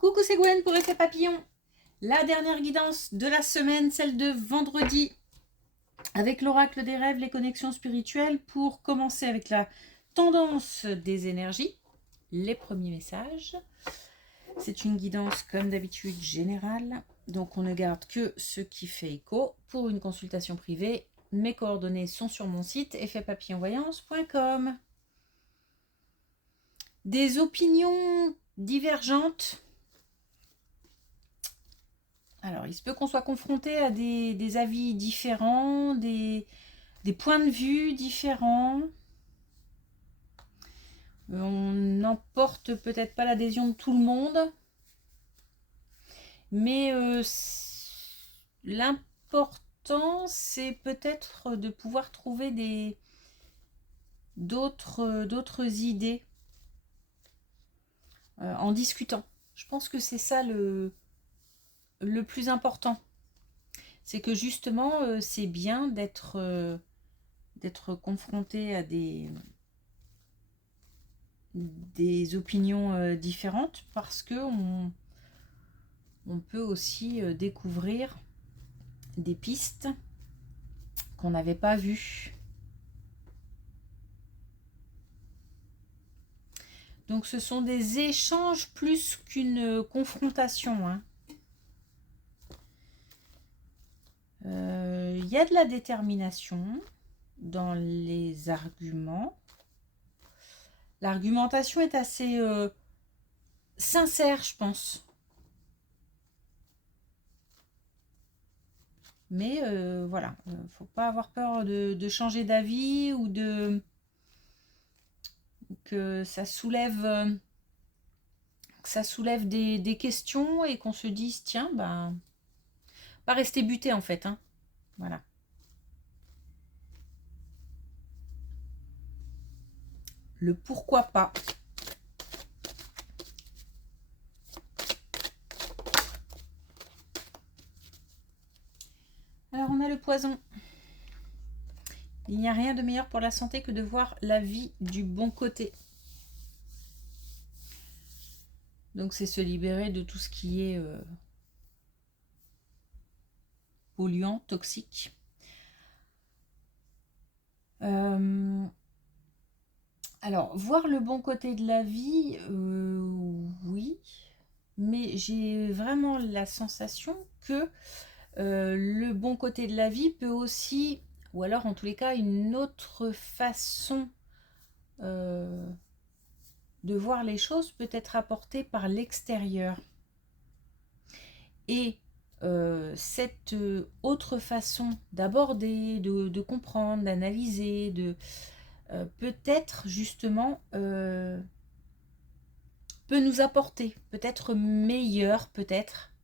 Coucou, c'est Gwen pour Effet Papillon. La dernière guidance de la semaine, celle de vendredi, avec l'oracle des rêves, les connexions spirituelles, pour commencer avec la tendance des énergies, les premiers messages. C'est une guidance comme d'habitude générale, donc on ne garde que ce qui fait écho. Pour une consultation privée, mes coordonnées sont sur mon site effetpapillonvoyance.com. Des opinions divergentes. Alors, il se peut qu'on soit confronté à des avis différents, des points de vue différents. On n'emporte peut-être pas l'adhésion de tout le monde, mais l'important, c'est peut-être de pouvoir trouver d'autres idées en discutant. Je pense que c'est ça le plus important. C'est que justement, c'est bien d'être confronté à des opinions différentes, parce que on peut aussi découvrir des pistes qu'on n'avait pas vues. Donc ce sont des échanges plus qu'une confrontation, hein. Y a de la détermination dans les arguments. L'argumentation est assez sincère, je pense. Mais voilà, faut pas avoir peur de changer d'avis ou que ça soulève des questions et qu'on se dise tiens, ben, pas rester buté en fait, hein. Voilà. Le pourquoi pas. Alors on a le poison. Il n'y a rien de meilleur pour la santé que de voir la vie du bon côté. Donc c'est se libérer de tout ce qui est polluant, toxique. Alors, voir le bon côté de la vie, oui, mais j'ai vraiment la sensation que le bon côté de la vie peut aussi, ou alors en tous les cas, une autre façon de voir les choses peut être apportée par l'extérieur. Et cette autre façon d'aborder, de comprendre, d'analyser, peut-être justement peut nous apporter, peut-être meilleur, peut-être.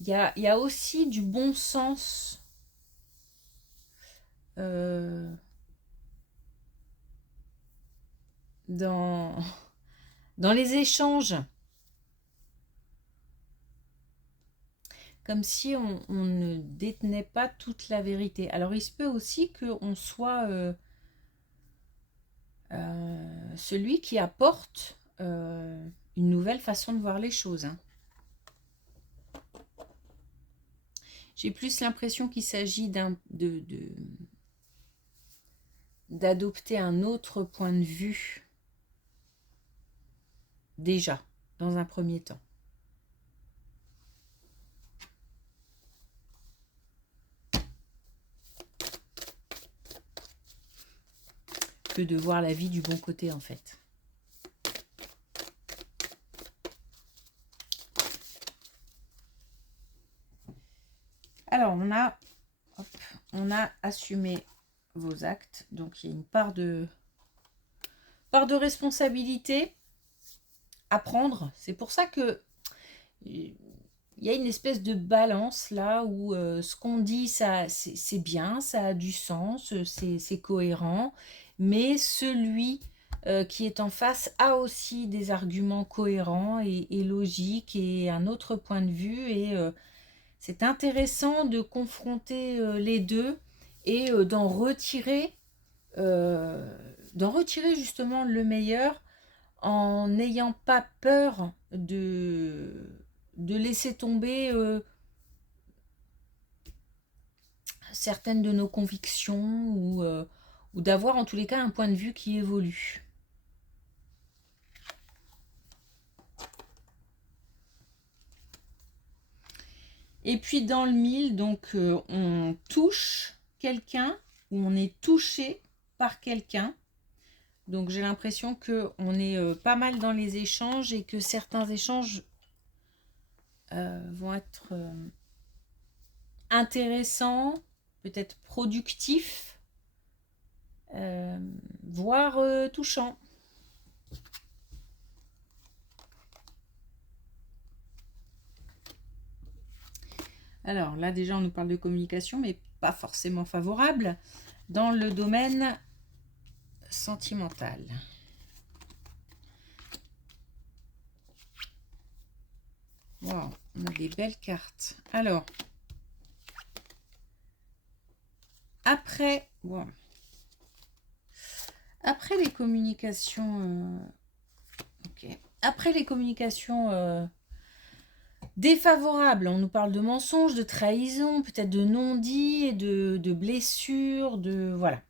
Il y a aussi du bon sens dans les échanges. Comme si on ne détenait pas toute la vérité. Alors il se peut aussi qu'on soit celui qui apporte une nouvelle façon de voir les choses, hein. J'ai plus l'impression qu'il s'agit d'adopter un autre point de vue déjà, dans un premier temps. Que de voir la vie du bon côté, en fait. Alors, on a assumé vos actes, donc il y a une part de responsabilité à prendre. C'est pour ça que il y a une espèce de balance là où ce qu'on dit, ça c'est bien, ça a du sens, c'est cohérent, mais celui qui est en face a aussi des arguments cohérents et logiques et un autre point de vue, et c'est intéressant de confronter les deux et d'en retirer justement le meilleur en n'ayant pas peur de laisser tomber certaines de nos convictions ou d'avoir en tous les cas un point de vue qui évolue. Et puis dans le 1000, donc on touche quelqu'un ou on est touché par quelqu'un. Donc j'ai l'impression qu'on est pas mal dans les échanges et que certains échanges vont être intéressants, peut-être productifs, voire touchants. Alors là déjà on nous parle de communication mais pas forcément favorable dans le domaine sentimental. Wow, on a des belles cartes. Alors, après, wow. Après les communications, après les communications défavorables, on nous parle de mensonges, de trahison, peut-être de non-dits et de blessures, voilà,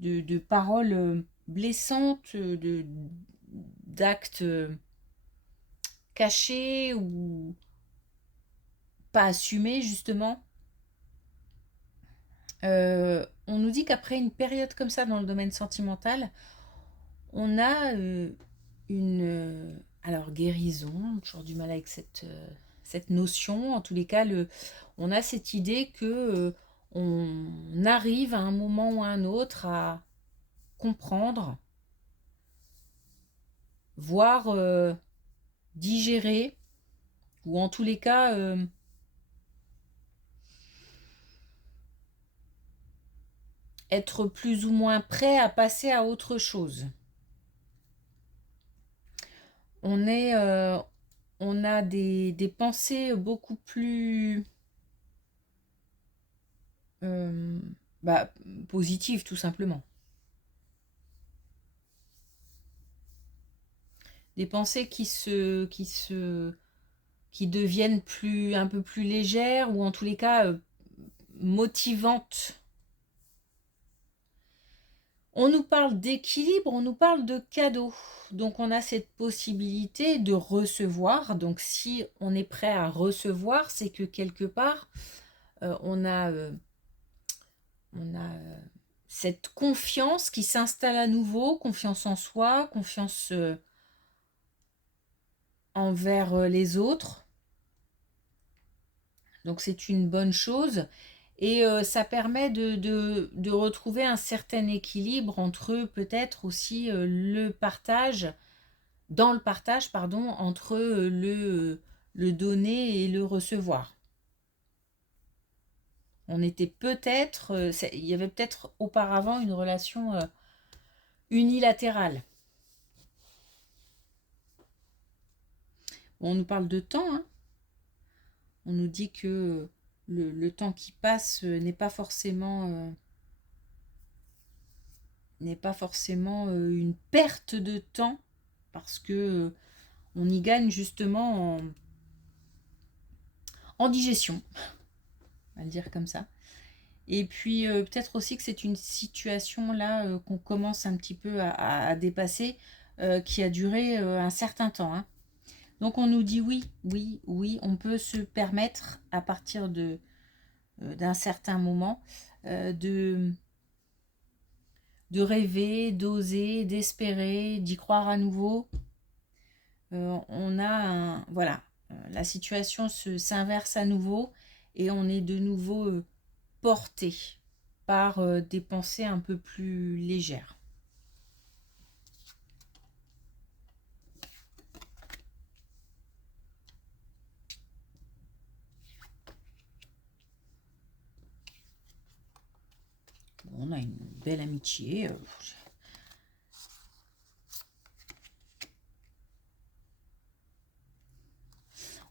de paroles blessantes, d'actes cachés ou pas assumés justement. On nous dit qu'après une période comme ça dans le domaine sentimental, on a alors guérison, toujours du mal avec cette notion, en tous les cas, on a cette idée que on arrive à un moment ou à un autre à comprendre, voire digérer, ou en tous les cas être plus ou moins prêt à passer à autre chose. On a des pensées beaucoup plus bah, positives tout simplement. Des pensées qui deviennent un peu plus légères ou en tous les cas motivantes. On nous parle d'équilibre, on nous parle de cadeaux. Donc on a cette possibilité de recevoir. Donc si on est prêt à recevoir, c'est que quelque part, on a cette confiance qui s'installe à nouveau, confiance en soi, confiance envers les autres. Donc c'est une bonne chose. Et ça permet de retrouver un certain équilibre entre peut-être aussi le partage, dans le partage, pardon, entre le donner et le recevoir. On était peut-être, il y avait peut-être auparavant une relation unilatérale. On nous parle de temps, hein. On nous dit que le temps qui passe n'est pas forcément une perte de temps parce que on y gagne justement en digestion, on va le dire comme ça. Et puis peut-être aussi que c'est une situation là qu'on commence un petit peu à dépasser, qui a duré un certain temps, hein. Donc on nous dit oui, oui, oui, on peut se permettre à partir d'un certain moment de rêver, d'oser, d'espérer, d'y croire à nouveau. On a voilà, la situation s'inverse à nouveau et on est de nouveau porté par des pensées un peu plus légères. On a une belle amitié.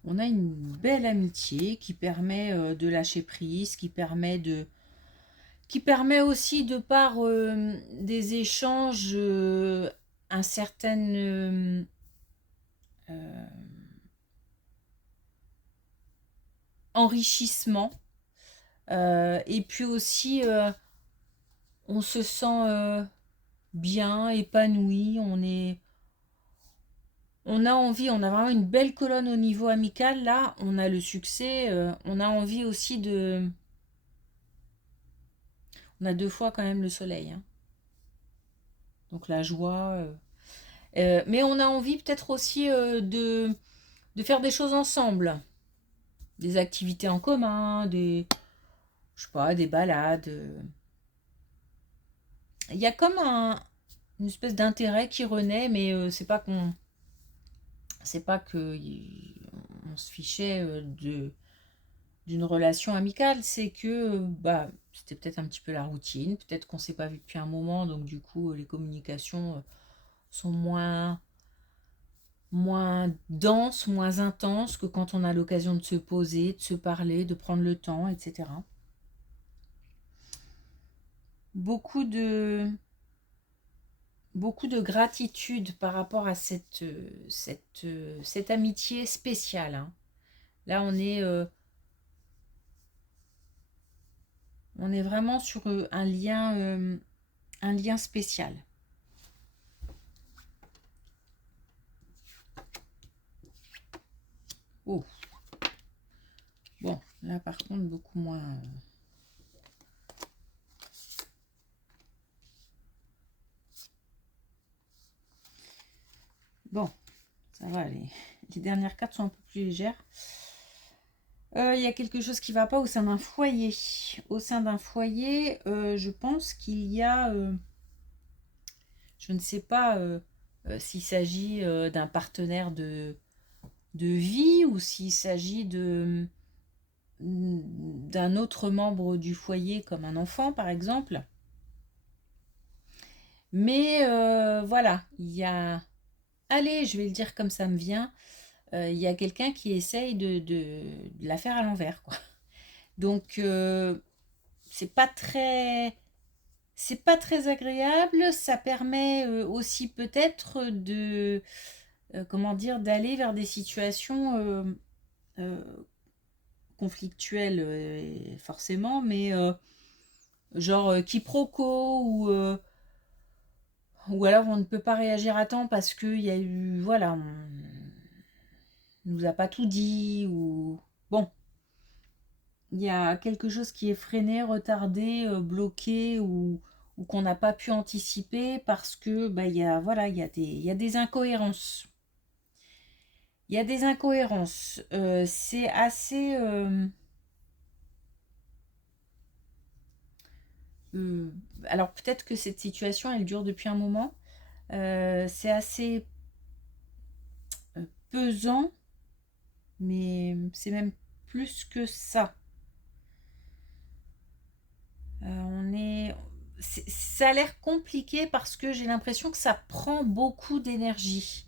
On a une belle amitié qui permet de lâcher prise, qui permet aussi de par des échanges un certain enrichissement. Et puis aussi, on se sent bien, épanoui, on a envie, on a vraiment une belle colonne au niveau amical, là, on a le succès, on a envie aussi de... On a 2 fois quand même le soleil, hein. Donc la joie. Mais on a envie peut-être aussi de faire des choses ensemble. Des activités en commun, je sais pas, des balades. Il y a comme une espèce d'intérêt qui renaît, mais c'est pas que on se fichait d'une relation amicale, c'est que bah c'était peut-être un petit peu la routine, peut-être qu'on s'est pas vu depuis un moment, donc du coup les communications sont moins denses, moins intenses que quand on a l'occasion de se poser, de se parler, de prendre le temps, etc. Beaucoup de beaucoup de gratitude par rapport à cette amitié spéciale, hein. Là, on est vraiment sur un lien spécial. Oh, bon, là par contre, beaucoup moins. Bon, ça va, les dernières cartes sont un peu plus légères. Il y a quelque chose qui ne va pas au sein d'un foyer. Au sein d'un foyer, je pense qu'il y a, je ne sais pas s'il s'agit d'un partenaire de vie ou s'il s'agit d'un autre membre du foyer comme un enfant par exemple. Mais voilà, il y a... Allez, je vais le dire comme ça me vient. Il y a quelqu'un qui essaye de la faire à l'envers, quoi. Donc, c'est pas très... C'est pas très agréable. Ça permet aussi peut-être comment dire, d'aller vers des situations euh, conflictuelles, forcément, mais genre quiproquo ou alors on ne peut pas réagir à temps parce qu'il y a eu, voilà, on nous a pas tout dit ou bon, il y a quelque chose qui est freiné, retardé, bloqué ou qu'on n'a pas pu anticiper parce que bah, il y a, voilà, il y a des incohérences. Il y a des incohérences. C'est assez... euh, alors peut-être que cette situation, elle dure depuis un moment. C'est assez pesant, mais c'est même plus que ça. On est... Ça a l'air compliqué parce que j'ai l'impression que ça prend beaucoup d'énergie.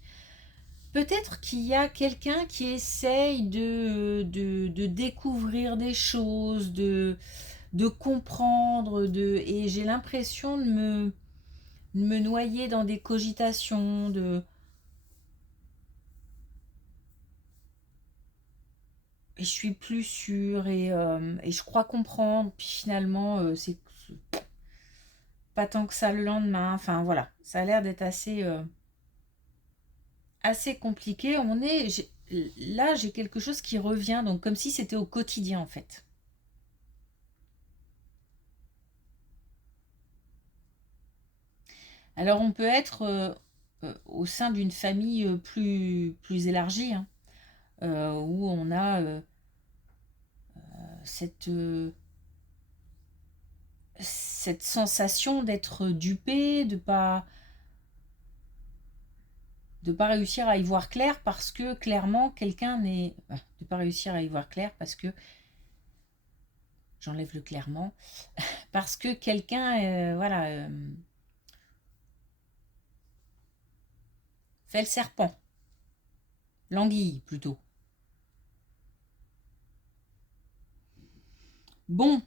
Peut-être qu'il y a quelqu'un qui essaye de découvrir des choses, de comprendre, et j'ai l'impression de me noyer dans des cogitations, et je suis plus sûre, et je crois comprendre, puis finalement, c'est pas tant que ça le lendemain. Enfin voilà, ça a l'air d'être assez compliqué. Là, j'ai quelque chose qui revient, donc comme si c'était au quotidien en fait. Alors on peut être au sein d'une famille plus élargie, hein, où on a cette, cette sensation d'être dupé, de pas réussir à y voir clair parce que clairement quelqu'un n'est... de pas réussir à y voir clair parce que... J'enlève le clairement. Parce que quelqu'un, voilà, fait le serpent. L'anguille plutôt. Bon,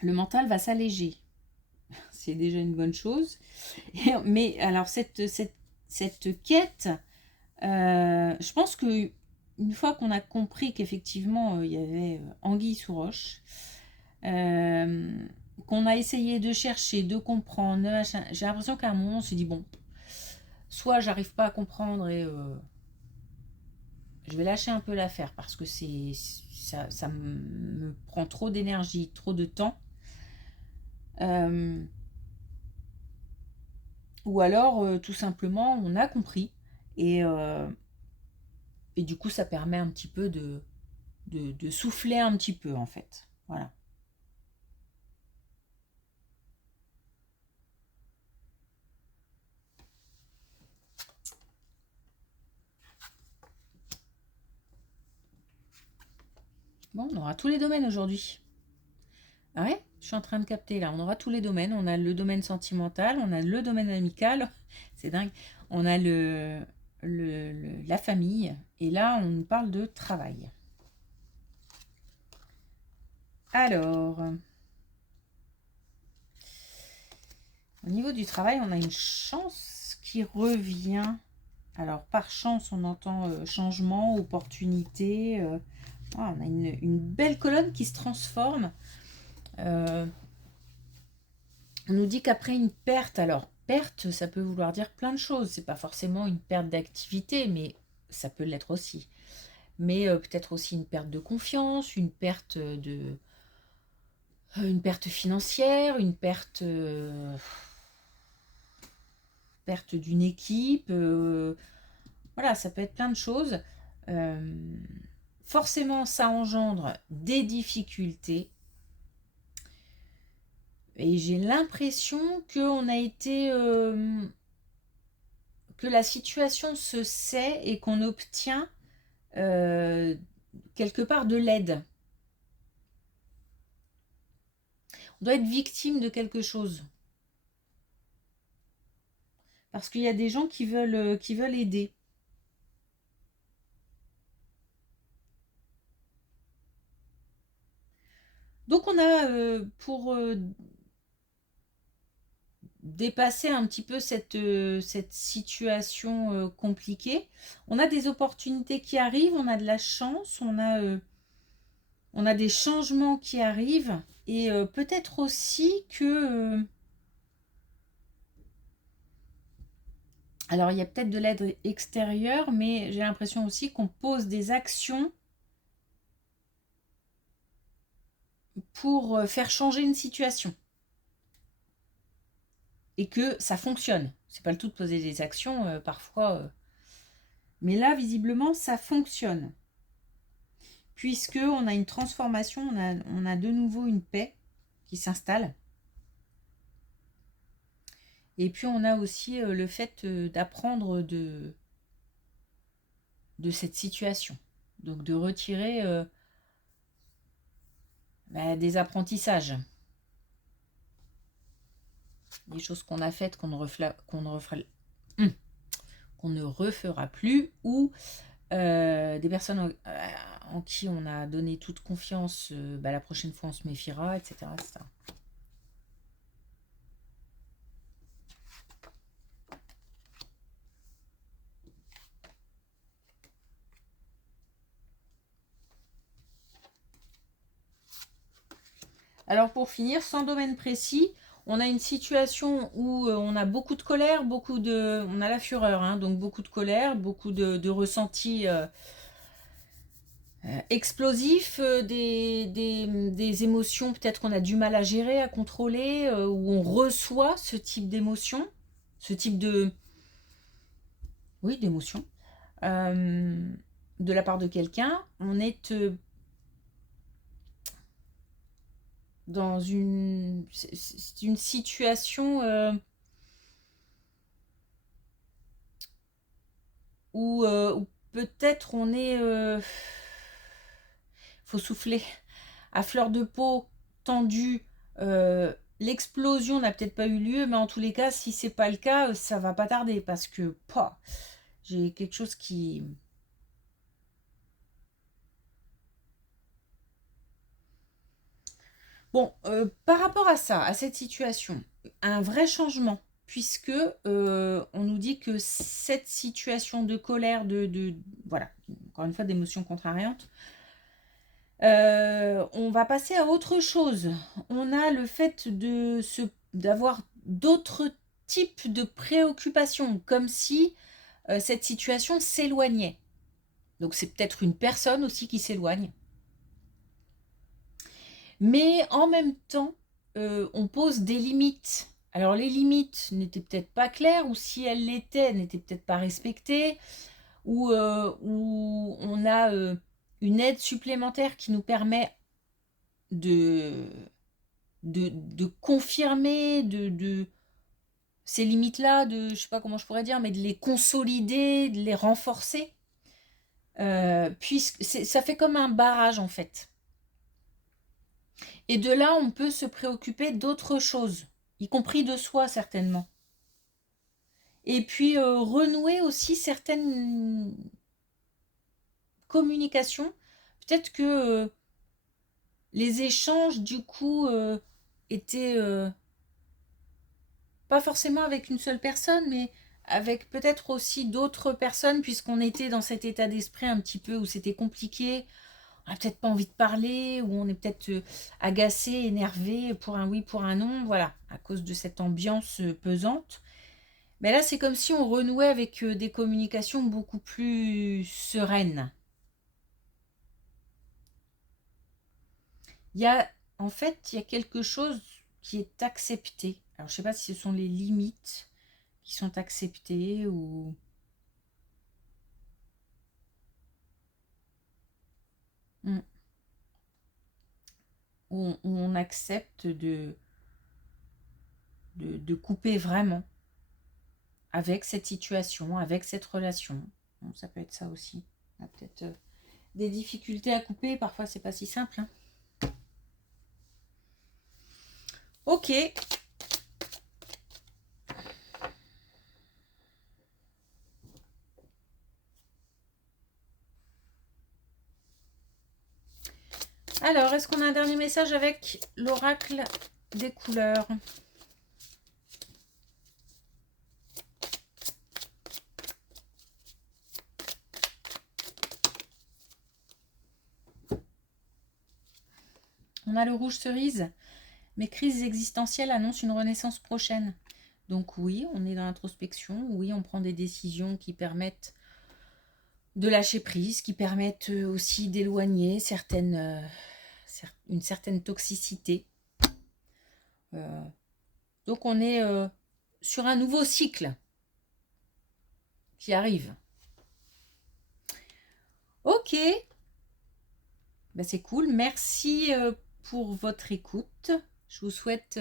le mental va s'alléger. c'est déjà une bonne chose. Mais alors cette quête, je pense que une fois qu'on a compris qu'effectivement il y avait anguille sous roche, qu'on a essayé de chercher, de comprendre, j'ai l'impression qu'à un moment on s'est dit bon, soit j'arrive pas à comprendre et je vais lâcher un peu l'affaire parce que ça me prend trop d'énergie, trop de temps. Ou alors tout simplement on a compris et, du coup ça permet un petit peu de souffler un petit peu en fait. Voilà. Bon, on aura tous les domaines aujourd'hui. Ah ouais, je suis en train de capter là. On aura tous les domaines. On a le domaine sentimental, on a le domaine amical. C'est dingue. On a la famille. Et là, on nous parle de travail. Alors, au niveau du travail, on a une chance qui revient. Alors, par chance, on entend changement, opportunité. On a une belle colonne qui se transforme. On nous dit qu'après une perte, alors perte, ça peut vouloir dire plein de choses. C'est pas forcément une perte d'activité, mais ça peut l'être aussi. Mais peut-être aussi une perte de confiance, une perte financière, une perte d'une équipe. Voilà, ça peut être plein de choses. Forcément, ça engendre des difficultés. Et j'ai l'impression qu'on a été... que la situation se sait et qu'on obtient quelque part de l'aide. On doit être victime de quelque chose. Parce qu'il y a des gens qui veulent aider. Donc on a, pour dépasser un petit peu cette situation compliquée, on a des opportunités qui arrivent, on a de la chance, on a des changements qui arrivent, et peut-être aussi que... alors il y a peut-être de l'aide extérieure, mais j'ai l'impression aussi qu'on pose des actions pour faire changer une situation. Et que ça fonctionne. C'est pas le tout de poser des actions, parfois. Mais là, visiblement, ça fonctionne. Puisque on a une transformation, on a de nouveau une paix qui s'installe. Et puis on a aussi le fait d'apprendre de cette situation. Donc de retirer des apprentissages. Des choses qu'on a faites qu'on ne refera plus, ou des personnes en qui on a donné toute confiance, la prochaine fois on se méfiera, etc., etc. Alors pour finir, sans domaine précis, on a une situation où on a beaucoup de colère, on a la fureur, hein, donc beaucoup de colère, beaucoup de ressentis explosifs, des émotions peut-être qu'on a du mal à gérer, à contrôler, où on reçoit ce type d'émotion, ce type d'émotion, de la part de quelqu'un. On est dans c'est une situation où peut-être on est... faut souffler à fleur de peau, tendu. L'explosion n'a peut-être pas eu lieu, mais en tous les cas, si c'est pas le cas, ça va pas tarder parce que j'ai quelque chose qui... Bon, par rapport à ça, à cette situation, un vrai changement, puisque on nous dit que cette situation de colère, voilà, encore une fois d'émotions contrariantes, on va passer à autre chose. On a le fait d'avoir d'autres types de préoccupations, comme si cette situation s'éloignait. Donc c'est peut-être une personne aussi qui s'éloigne. Mais en même temps, on pose des limites. Alors les limites n'étaient peut-être pas claires, ou si elles l'étaient, n'étaient peut-être pas respectées, ou on a une aide supplémentaire qui nous permet de confirmer ces limites-là, je sais pas comment je pourrais dire, mais de les consolider, de les renforcer, puisque ça fait comme un barrage en fait. Et de là, on peut se préoccuper d'autres choses, y compris de soi certainement. Et puis renouer aussi certaines communications. Peut-être que les échanges du coup étaient pas forcément avec une seule personne, mais avec peut-être aussi d'autres personnes, puisqu'on était dans cet état d'esprit un petit peu où c'était compliqué. On n'a peut-être pas envie de parler, ou on est peut-être agacé, énervé pour un oui, pour un non, voilà, à cause de cette ambiance pesante. Mais là, c'est comme si on renouait avec des communications beaucoup plus sereines. Il y a, en fait, il y a quelque chose qui est accepté. Alors, je ne sais pas si ce sont les limites qui sont acceptées ou... où on accepte de couper vraiment avec cette situation, avec cette relation. Bon, ça peut être ça aussi. On a peut-être des difficultés à couper, parfois c'est pas si simple. Hein. Ok. Alors, est-ce qu'on a un dernier message avec l'oracle des couleurs ? On a le rouge cerise. Mes crises existentielles annoncent une renaissance prochaine. Donc oui, on est dans l'introspection. Oui, on prend des décisions qui permettent de lâcher prise, qui permettent aussi d'éloigner une certaine toxicité. Donc on est sur un nouveau cycle qui arrive. Ok, ben, c'est cool. Merci pour votre écoute. Je vous souhaite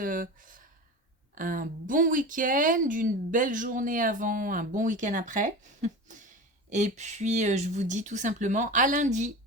un bon week-end, une belle journée avant, un bon week-end après. Et puis je vous dis tout simplement à lundi.